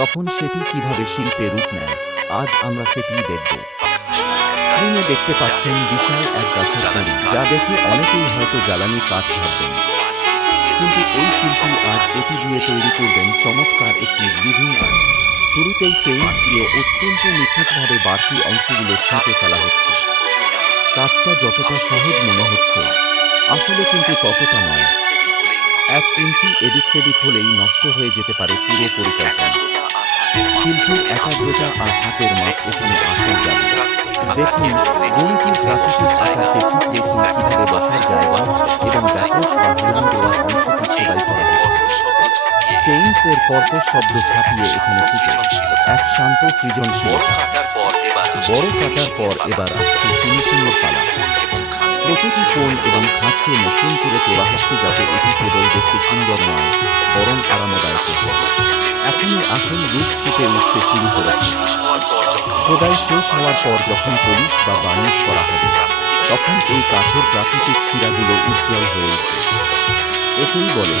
তখন সেটি কিভাবে শিল্পে রূপ নেয়, আজ আমরা সেটি দেখব। স্ক্রিনে দেখতে পাচ্ছেন বিশাল এক গাছের দড়ি, যা দেখে অনেকেই হয়তো জ্বালানি কাঠ ভাববেন, কিন্তু এই শিল্পী আজ এটি দিয়ে তৈরি করবেন চমৎকার একটি লিভিং আর্ট। শুরুতেই চেইনস দিয়ে অত্যন্ত নিখুঁতভাবে বাড়তি অংশগুলো ছিঁড়ে ফেলা হচ্ছে। কাজটা যতটা সহজ মনে হচ্ছে, আসলে কিন্তু ততটা নয়। 1 ইঞ্চি এদিক সেদিক হলেই নষ্ট হয়ে যেতে পারে পুরো পরিকল্পনা। শিল্পীর একাগ্রতা আর হাতের মাপ এখানে আসল যাবে। দেখুন, গণিতির প্রাকৃতিক আকারকে ঠিক দেখুন কিভাবে বসার জায়গা এবং ব্যাকরস বা হোল্ডিং দেওয়ার অংশটি খোদাই করা হচ্ছে। চেইনস এর কর্কশ শব্দ ছাপিয়ে এখানে ফুটে এক শান্ত সৃজনশীলতা। বড় কাটার পর এবার আসছে ফিনিশিংয়ের পালা। প্রতিটি কোণ এবং খাঁজকে মসৃণ করে তোলা হচ্ছে, যাতে এটি কেবল দেখতে সুন্দর নয়, বরং আরামদায়ক হয়। এখনই আসল রূপ ফুটে উঠতে শুরু করেছে। খোদাই শেষ হওয়ার পর যখন পলিশ বা বার্নিশ করা হবে, তখন এই কাঠের প্রাকৃতিক শিরাগুলো উজ্জ্বল হয়ে উঠবে। একেই বলে